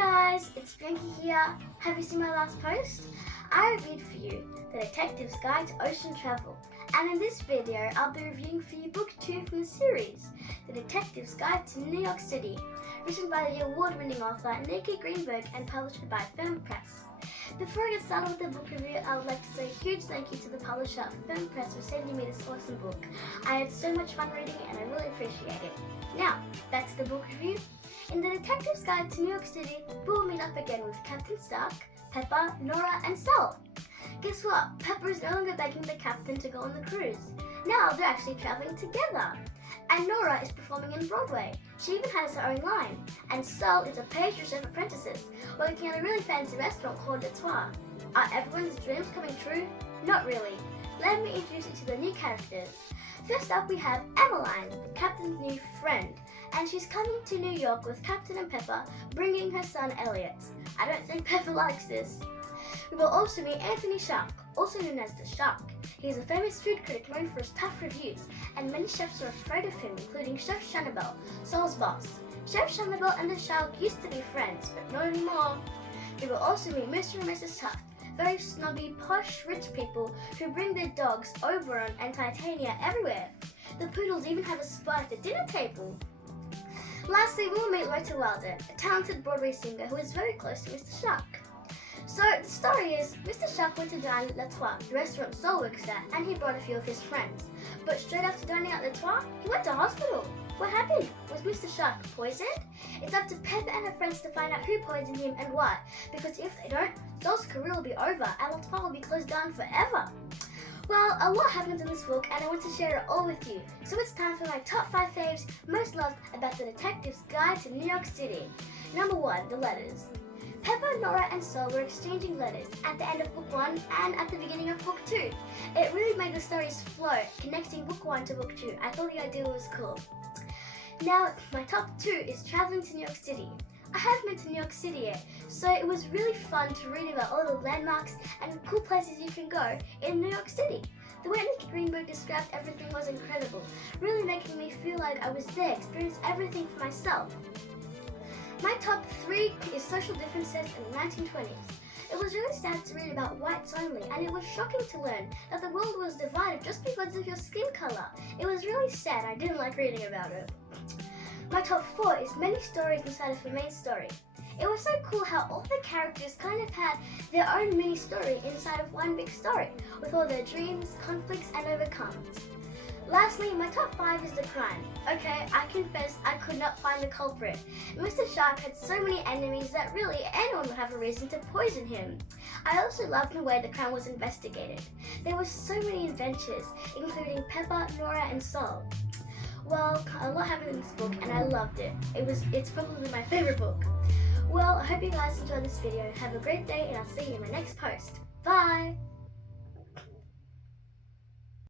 guys, it's Frankie here. Have you seen my last post? I reviewed for you The Detective's Guide to Ocean Travel, and in this video I'll be reviewing for you book 2 from the series, The Detective's Guide to New York City, written by the award-winning author Nicki Greenberg and published by Film Press. Before I get started with the book review, I would like to say a huge thank you to the publisher Film Press for sending me this awesome book. I had so much fun reading it and I really appreciate it. Now, back to the book review. In The Detective's Guide to New York City, we'll meet up again with Captain Stark, Pepper, Nora, and Sol. Guess what? Pepper is no longer begging the captain to go on the cruise. Now they're actually traveling together. And Nora is performing in Broadway. She even has her own line. And Sol is a pastry chef apprentice, working at a really fancy restaurant called Le Toit. Are everyone's dreams coming true? Not really. Let me introduce you to the new characters. First up we have Emmeline, the captain's new friend, and she's coming to New York with Captain and Pepper, bringing her son Elliot. I don't think Pepper likes this. We will also meet Anthony Shark, also known as the Shark. He is a famous food critic known for his tough reviews, and many chefs are afraid of him, including Chef Shannabelle, Sol's boss. Chef Shannabelle and the Shark used to be friends, but not anymore. We will also meet Mr. and Mrs. Tuft, very snobby, posh, rich people who bring their dogs Oberon and Titania everywhere. The poodles even have a spot at the dinner table. Lastly, we will meet Rita Wilder, a talented Broadway singer who is very close to Mr. Shark. So the story is, Mr. Shark went to dine at Le Toit, the restaurant Sol works at, and he brought a few of his friends. But straight after dining at Le Toit, he went to hospital. What happened? Was Mr. Shark poisoned? It's up to Pepper and her friends to find out who poisoned him and why, because if they don't, Sol's career will be over and Le Toit will be closed down forever. Well, a lot happens in this book and I want to share it all with you. So it's time for my top 5 faves most loved about The Detective's Guide to New York City. Number 1, the letters. Pepper, Nora, and Sol were exchanging letters at the end of book 1 and at the beginning of book 2. It really made the stories flow, connecting book 1 to book 2. I thought the idea was cool. Now, my top 2 is traveling to New York City. I haven't been to New York City yet, so it was really fun to read about all the landmarks and cool places you can go in New York City. The way Nicki Greenberg described everything was incredible, really making me feel like I was there, experienced everything for myself. My top 3 is social differences in the 1920s. It was really sad to read about whites only, and it was shocking to learn that the world was divided just because of your skin color. It was really sad. I didn't like reading about it. My top 4 is many stories inside of the main story. It was so cool how all the characters kind of had their own mini story inside of one big story, with all their dreams, conflicts, and overcomes. Lastly, my top 5 is the crime. Okay, I confess I could not find the culprit. Mr. Shark had so many enemies that really anyone would have a reason to poison him. I also loved the way the crime was investigated. There were so many adventures, including Pepper, Nora, and Sol. Well, a lot happened in this book and I loved it. It's probably my favorite book. Well, I hope you guys enjoyed this video. Have a great day and I'll see you in my next post. Bye!